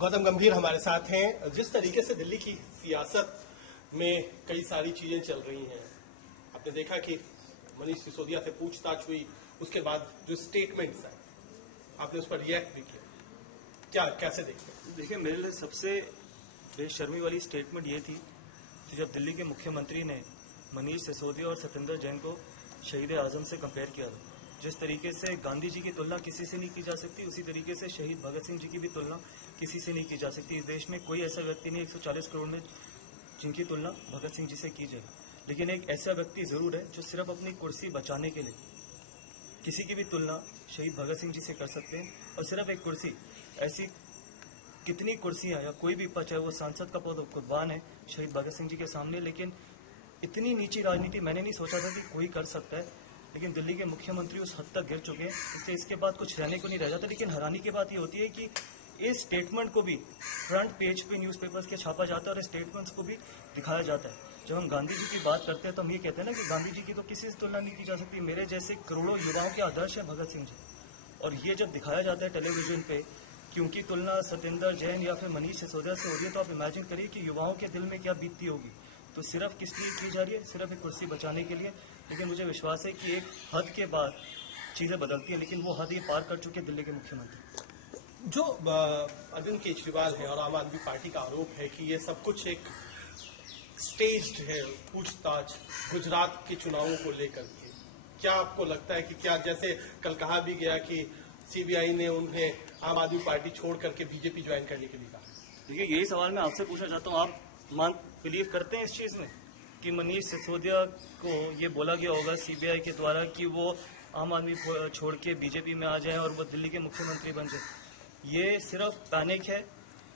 गौतम गंभीर हमारे साथ हैं। जिस तरीके से दिल्ली की सियासत में कई सारी चीजें चल रही हैं, आपने देखा कि मनीष सिसोदिया से पूछताछ हुई, उसके बाद जो स्टेटमेंट्स आए आपने उस पर रिएक्ट भी किया, क्या कैसे देखते हैं? देखिए, मेरे लिए सबसे बेशर्मी वाली स्टेटमेंट ये थी कि जब दिल्ली के मुख्यमंत्री ने मनीष सिसोदिया और सत्येंद्र जैन को शहीद आजम से कंपेयर किया था। जिस तरीके से गांधी जी की तुलना किसी से नहीं की जा सकती, उसी तरीके से शहीद भगत सिंह जी की भी तुलना किसी से नहीं की जा सकती। इस देश में कोई ऐसा व्यक्ति नहीं 140 करोड़ में जिनकी तुलना भगत सिंह जी से की जाए, लेकिन एक ऐसा व्यक्ति जरूर है जो सिर्फ अपनी कुर्सी बचाने के लिए किसी की भी तुलना शहीद भगत सिंह जी से कर सकते हैं। और सिर्फ एक कुर्सी, ऐसी कितनी कुर्सियां या कोई भी पद, चाहे वो सांसद का पद कुर्बान है शहीद भगत सिंह जी के सामने। लेकिन इतनी नीची राजनीति मैंने नहीं सोचा था कि कोई कर सकता है, लेकिन दिल्ली के मुख्यमंत्री उस हद तक गिर चुके हैं, इसलिए इसके बाद कुछ रहने को नहीं रह जाता। लेकिन हैरानी की बात ये होती है कि इस स्टेटमेंट को भी फ्रंट पेज पे न्यूज़पेपर्स के छापा जाता है और इस स्टेटमेंट्स को भी दिखाया जाता है। जब हम गांधी जी की बात करते हैं तो हम ये कहते हैं ना कि गांधी जी की तो किसी से तुलना नहीं की जा सकती, मेरे जैसे करोड़ों युवाओं के आदर्श है भगत सिंह जी। और ये जब दिखाया जाता है टेलीविजन पे कि उनकी तुलना सत्येंद्र जैन या फिर मनीष सिसोदिया से हो रही है, तो आप इमेजिन करिए कि युवाओं के दिल में क्या बीतती होगी। तो सिर्फ किस लिए की जा रही है? सिर्फ एक कुर्सी बचाने के लिए। लेकिन मुझे विश्वास है कि एक हद के बाद चीज़ें बदलती हैं, लेकिन वो हद ये पार कर चुके दिल्ली के मुख्यमंत्री। जो अरविंद केजरीवाल है और आम आदमी पार्टी का आरोप है कि ये सब कुछ एक स्टेज्ड है पूछताछ गुजरात के चुनावों को लेकर के, क्या आपको लगता है कि क्या, जैसे कल कहा भी गया कि सीबीआई ने उन्हें आम आदमी पार्टी छोड़ करके बीजेपी ज्वाइन करने के लिए कहा? देखिए, यही सवाल मैं आपसे पूछना चाहता हूँ, आप बिलीव करते हैं इस चीज़ में कि मनीष सिसोदिया को ये बोला गया होगा सीबीआई के द्वारा कि वो आम आदमी छोड़ के बीजेपी में आ जाए और वो दिल्ली के मुख्यमंत्री बन जाए? ये सिर्फ पैनिक है।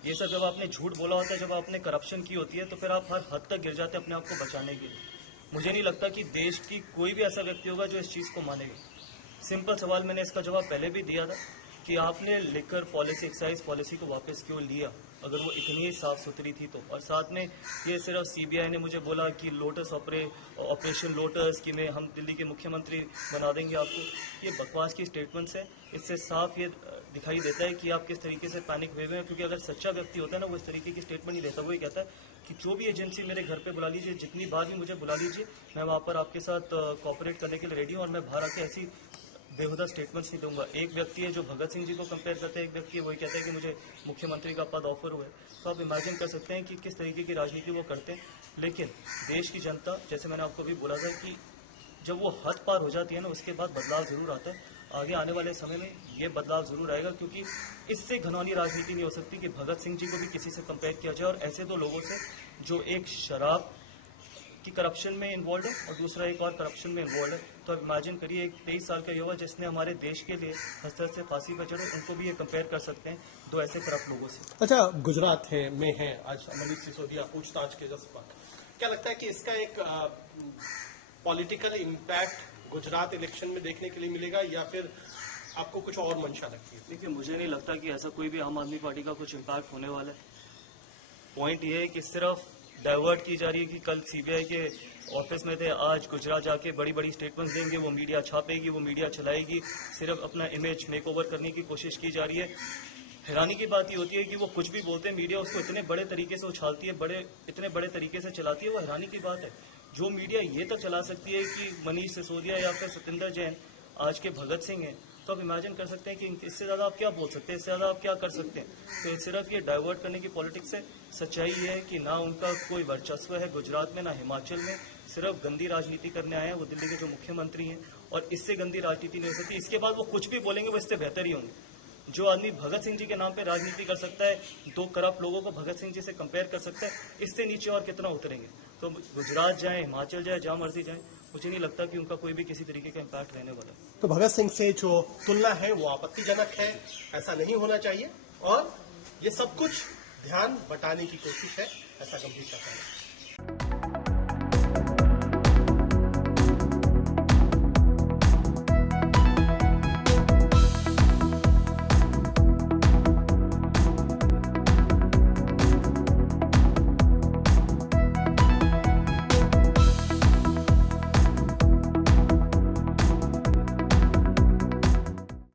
ये सब जब आपने झूठ बोला होता है, जब आपने करप्शन की होती है, तो फिर आप हर हद तक गिर जाते हैं अपने आप को बचाने के लिए। मुझे नहीं लगता कि देश की कोई भी ऐसा व्यक्ति होगा जो इस चीज़ को मानेगा। सिंपल सवाल, मैंने इसका जवाब पहले भी दिया था कि आपने लिकर पॉलिसी, एक्साइज पॉलिसी को वापस क्यों लिया अगर वो इतनी साफ सुथरी थी तो। और साथ में ये सिर्फ सीबीआई ने मुझे बोला कि लोटस ऑपरेशन लोटस कि मैं हम दिल्ली के मुख्यमंत्री बना देंगे आपको, ये बकवास की स्टेटमेंट्स है। इससे साफ ये दिखाई देता है कि आप किस तरीके से पैनिक हुए हुए हैं। क्योंकि अगर सच्चा व्यक्ति होता है ना, वो इस तरीके की स्टेटमेंट नहीं देता। वो ये कहता है कि जो भी एजेंसी मेरे घर पे बुला लीजिए, जितनी बार भी मुझे बुला लीजिए, मैं वहाँ पर आपके साथ कोऑपरेट करने के लिए रेडी हूँ और मैं बाहर आके ऐसी बेहुदा स्टेटमेंट्स नहीं दूंगा। एक व्यक्ति है जो भगत सिंह जी को कंपेयर करता है, एक व्यक्ति है वही कहता है कि मुझे मुख्यमंत्री का पद ऑफर हुआ है। तो आप इमेजिन कर सकते हैं कि किस तरीके की राजनीति वो करते हैं। लेकिन देश की जनता, जैसे मैंने आपको भी बोला था कि जब वो हद पार हो जाती है ना, उसके बाद बदलाव जरूर आता है। आगे आने वाले समय में ये बदलाव जरूर आएगा, क्योंकि इससे घनौनी राजनीति नहीं हो सकती कि भगत सिंह जी को भी किसी से कंपेयर किया जाए। और ऐसे दो लोगों से जो एक शराब की करप्शन में इन्वॉल्व है और दूसरा एक और करप्शन में इन्वॉल्व है। तो अब इमेजिन करिए, एक 23 साल का युवा जिसने हमारे देश के लिए हंसते हंसते फांसी पर चढ़े, उनको भी ये कंपेयर कर सकते हैं दो ऐसे करप्ट लोगों से। अच्छा, गुजरात में है आज मनीष सिसोदिया पूछताछ के जस्ट बाद, क्या लगता है कि इसका एक पॉलिटिकल इम्पैक्ट गुजरात इलेक्शन में देखने के लिए मिलेगा, या फिर आपको कुछ और मंशा लगती है? देखिए, मुझे नहीं लगता कि ऐसा कोई भी आम आदमी पार्टी का कुछ इम्पैक्ट होने वाला है। पॉइंट ये है कि सिर्फ डाइवर्ट की जा रही है कि कल सीबीआई के ऑफिस में थे, आज गुजरात जाके बड़ी बड़ी स्टेटमेंट्स देंगे, वो मीडिया छापेगी, वो मीडिया चलाएगी, सिर्फ अपना इमेज मेकओवर करने की कोशिश की जा रही है। हैरानी की बात ये होती है कि वो कुछ भी बोलते हैं, मीडिया उसको इतने बड़े तरीके से उछालती है, इतने बड़े तरीके से चलाती है। वो हैरानी की बात है, जो मीडिया ये तक चला सकती है कि मनीष सिसोदिया या फिर सत्येंद्र जैन आज के भगत सिंह हैं, तो आप इमेजिन कर सकते हैं कि इससे ज़्यादा आप क्या बोल सकते हैं, इससे ज़्यादा आप क्या कर सकते हैं। तो सिर्फ ये डाइवर्ट करने की पॉलिटिक्स है। सच्चाई ये है कि ना उनका कोई वर्चस्व है गुजरात में, ना हिमाचल में। सिर्फ गंदी राजनीति करने आए हैं वो दिल्ली के जो मुख्यमंत्री हैं, और इससे गंदी राजनीति नहीं हो सकती। इसके बाद वो कुछ भी बोलेंगे वो इससे बेहतर ही होंगे। जो आदमी भगत सिंह जी के नाम पे राजनीति कर सकता है, दो करप्ट लोगों को भगत सिंह जी से कंपेयर कर सकता है, इससे नीचे और कितना उतरेंगे। तो गुजरात जाए, हिमाचल जाए, जहाँ मर्जी जाए, मुझे नहीं लगता कि उनका कोई भी किसी तरीके का इम्पैक्ट रहने वाला है। तो भगत सिंह से जो तुलना है वो आपत्तिजनक है, ऐसा नहीं होना चाहिए, और ये सब कुछ ध्यान बटाने की कोशिश है, ऐसा गंभीर कहना है।